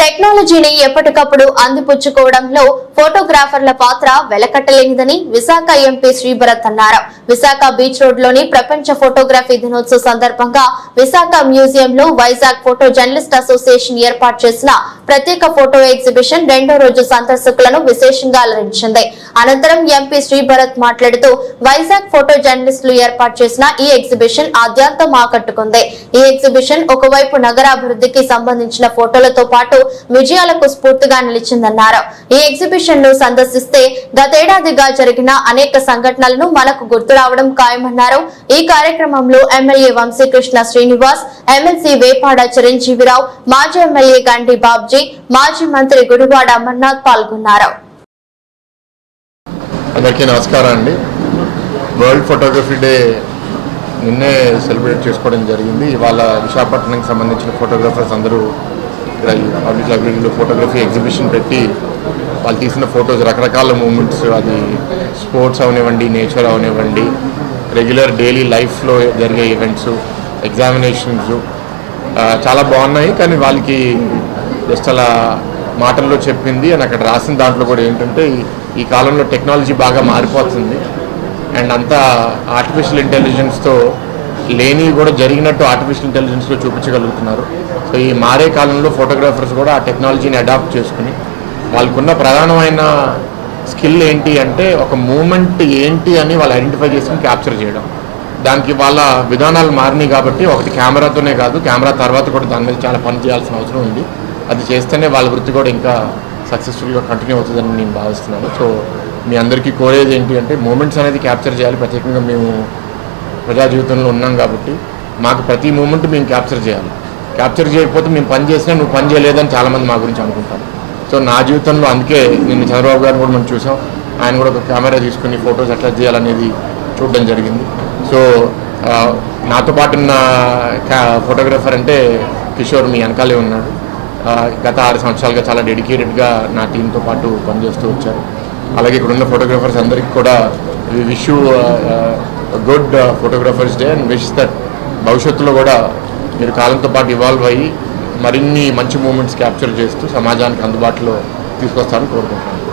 టెక్నాలజీని ఎప్పటికప్పుడు అందిపుచ్చుకోవడంలో ఫోటోగ్రాఫర్ల పాత్ర వెలకట్టలేనిదని విశాఖ ఎంపీ శ్రీభరత్ అన్నారు. విశాఖ బీచ్ రోడ్లోని ప్రపంచ ఫోటోగ్రఫీ దినోత్సవ సందర్భంగా విశాఖ మ్యూజియం లో వైజాగ్ ఫోటో జర్నలిస్ట్ అసోసియేషన్ ఏర్పాటు చేసిన ప్రత్యేక ఫోటో ఎగ్జిబిషన్ రెండో రోజు సందర్శకులను విశేషంగా అలరించింది. అనంతరం ఎంపీ శ్రీభరత్ మాట్లాడుతూ వైజాగ్ ఫోటో జర్నలిస్టులు ఏర్పాటు చేసిన ఈ ఎగ్జిబిషన్ ఆద్యాంతం ఆకట్టుకుంది. ఈ ఎగ్జిబిషన్ ఒకవైపు నగరాభివృద్ధికి సంబంధించిన ఫోటోలతో పాటు విజయాలకు స్ఫూర్తిగా నిలిచిందన్నారు. ఈ ఎగ్జిబిషన్ను సందర్శిస్తే గతేడాదిగా జరిగిన అనేక సంఘటనలను మనకు గుర్తు రావడం ఖాయమన్నారు. ఈ కార్యక్రమంలో ఎమ్మెల్యే వంశీకృష్ణ శ్రీనివాస్ ఎమ్మెల్సీ వేపాడ చిరంజీవిరావు మాజీ ఎమ్మెల్యే గండి బాబ్జీ మాజీ మంత్రి గుడివాడ అమర్నాథ్ పాల్గొన్నారు. అందరికీ నమస్కారం అండి. వరల్డ్ ఫోటోగ్రఫీ డే నిన్నే సెలబ్రేట్ చేసుకోవడం జరిగింది. ఇవాళ విశాఖపట్నంకి సంబంధించిన ఫోటోగ్రఫర్స్ అందరూ పబ్లిక్ లైబ్రరీలో ఫోటోగ్రఫీ ఎగ్జిబిషన్ పెట్టి వాళ్ళు తీసిన ఫొటోస్ రకరకాల మూమెంట్స్ అది స్పోర్ట్స్ అవనివ్వండి నేచర్ అవనివ్వండి రెగ్యులర్ డైలీ లైఫ్లో జరిగే ఈవెంట్స్ ఎగ్జామినేషన్స్ చాలా బాగున్నాయి. కానీ వాళ్ళకి జస్ట్ అలా మాటల్లో చెప్పింది అని అక్కడ రాసిన దాంట్లో కూడా ఏంటంటే ఈ- ఈ కాలంలో టెక్నాలజీ బాగా మారిపోతుంది. అండ్ అంతా ఆర్టిఫిషియల్ ఇంటెలిజెన్స్తో లేని కూడా జరిగినట్టు ఆర్టిఫిషియల్ ఇంటెలిజెన్స్లో చూపించగలుగుతున్నారు. సో ఈ మారే కాలంలో ఫోటోగ్రాఫర్స్ కూడా ఆ టెక్నాలజీని అడాప్ట్ చేసుకుని వాళ్ళకున్న ప్రధానమైన స్కిల్ ఏంటి అంటే ఒక మూమెంట్ ఏంటి అని వాళ్ళు ఐడెంటిఫై చేసుకుని క్యాప్చర్ చేయడం. దానికి వాళ్ళ విధానాలు మారినాయి కాబట్టి ఒకటి కెమెరాతోనే కాదు కెమెరా తర్వాత కూడా దాని మీద చాలా పని చేయాల్సిన అవసరం ఉంది. అది చేస్తేనే వాళ్ళ వృత్తి కూడా ఇంకా సక్సెస్ఫుల్గా కంటిన్యూ అవుతుందని నేను భావిస్తున్నాను. సో మీ అందరికీ కోరేది ఏంటి అంటే మూమెంట్స్ అనేది క్యాప్చర్ చేయాలి. ప్రత్యేకంగా మేము ప్రజా జీవితంలో ఉన్నాం కాబట్టి మాకు ప్రతి మూమెంట్ మేము క్యాప్చర్ చేయాలి. క్యాప్చర్ చేయకపోతే మేము పని చేసినా నువ్వు పని చేయలేదని చాలామంది మా గురించి అనుకుంటారు. సో నా జీవితంలో అందుకే నిన్న చంద్రబాబు గారిని కూడా మనం చూసాం. ఆయన కూడా ఒక కెమెరా తీసుకుని ఫొటోస్ ఎట్లా చేయాలనేది చూడడం జరిగింది. సో నాతో పాటు ఉన్న ఫోటోగ్రఫర్ అంటే కిషోర్ మీ వెనకాలే ఉన్నాడు. గత ఆరు సంవత్సరాలుగా చాలా డెడికేటెడ్గా నా టీంతో పాటు పనిచేస్తూ వచ్చారు. అలాగే ఇక్కడ ఉన్న ఫోటోగ్రఫర్స్ అందరికీ కూడా wish good photographers day and wish that భవిష్యత్తులో కూడా మీరు కాలంతో పాటు ఇవాల్వ్ అయ్యి మరిన్ని మంచి మూమెంట్స్ క్యాప్చర్ చేస్తూ సమాజానికి అందుబాటులో తీసుకొస్తారని కోరుకుంటున్నాను.